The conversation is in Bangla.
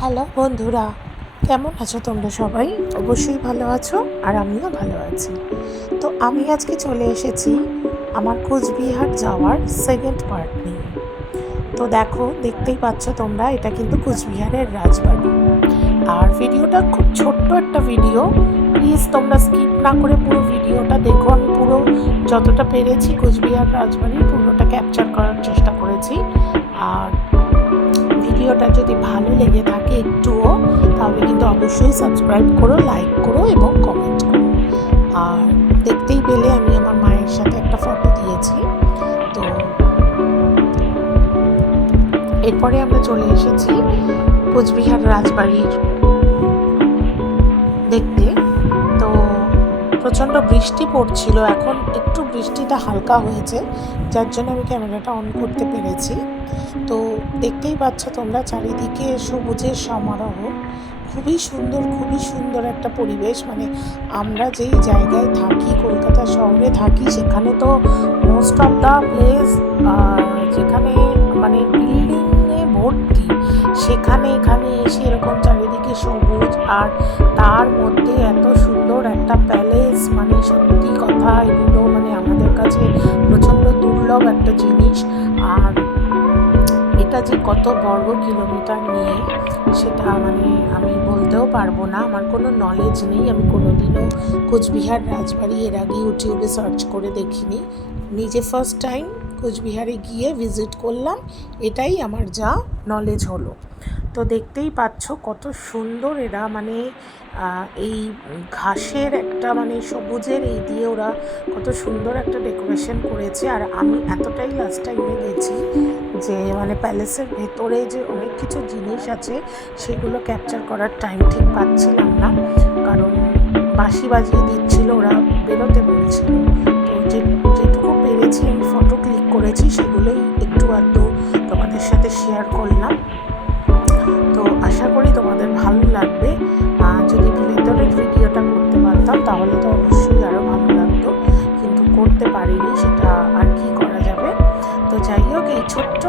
হ্যালো বন্ধুরা, কেমন আছো তোমরা সবাই? অবশ্যই ভালো আছো আর আমিও ভালো আছি। তো আমি আজকে চলে এসেছি আমার কোচবিহার যাওয়ার সেকেন্ড পার্ট নিয়ে। তো দেখো, দেখতেই পাচ্ছ তোমরা, এটা কিন্তু কোচবিহারের রাজবাড়ি। আর ভিডিওটা খুব ছোট্ট একটা ভিডিও। প্লিজ তোমরা স্কিপ না করে পুরো ভিডিওটা দেখো। আমি পুরো যতটা পেরেছি কোচবিহার রাজবাড়ির পুরোটা ক্যাপচার করার চেষ্টা করেছি। আর ভিডিওটা যদি ভালো লেগে থাকে একটুও, তাহলে কিন্তু অবশ্যই সাবস্ক্রাইব করো লাইক করো এবং কমেন্ট করো। আর দেখতেই পেলে আমি আমার মায়ের সাথে একটা ফটো দিয়েছি। তো এরপরে আমরা চলে এসেছি কোচবিহার রাজবাড়ির দেখতে। প্রচণ্ড বৃষ্টি পড়ছিল, এখন একটু বৃষ্টিটা হালকা হয়েছে, যার জন্য আমি ক্যামেরাটা অন করতে পেরেছি। তো দেখতেই পাচ্ছ তোমরা চারিদিকে সবুজের সমারোহ। খুবই সুন্দর খুবই সুন্দর একটা পরিবেশ। মানে আমরা যেই জায়গায় থাকি, কলকাতা শহরে থাকি, সেখানে তো মোস্ট অফ দ্য প্লেস যেখানে মানে বিল্ডিংয়ে ভর্তি, সেখানে এখানে এসে এরকম চারিদিকে সবুজ, আর তার মধ্যে এত সুন্দর একটা প্যালেস মানে সত্যি কথা, এগুলো মানে আমাদের কাছে প্রচণ্ড দুর্লভ একটা জিনিস। আর এটা যে কত বর্গ কিলোমিটার নিয়ে, সেটা মানে আমি বলতেও পারব না। আমার কোনো নলেজ নেই, আমি কোনোদিনও কোচবিহার রাজবাড়ি এর আগে ইউটিউবে সার্চ করে দেখিনি। নিজে ফার্স্ট টাইম কোচবিহারে গিয়ে ভিজিট করলাম, এটাই আমার যা নলেজ হলো। তো দেখতেই পাচ্ছ কত সুন্দর এরা। মানে এই ঘাসের একটা মানে সবুজের এই দিয়ে ওরা কত সুন্দর একটা ডেকোরেশন করেছে। আর আমি এতটাই লাস্ট টাইমে গেছি যে মানে প্যালেসের ভেতরে যে অনেক কিছু জিনিস আছে, সেগুলো ক্যাপচার করার টাইম ঠিক পাচ্ছিলাম না। কারণ বাঁশি বাজিয়ে দিচ্ছিল ওরা, বেরোতে বলছিল। তো যে, যেটুকু পেরেছি, আমি ফটো ক্লিক করেছি, সেগুলোই একটু আধটু তোমাদের সাথে শেয়ার করলাম। করতে পারিনি সেটা আর কি করা যাবে? তো যাই হোক এই ছোট্ট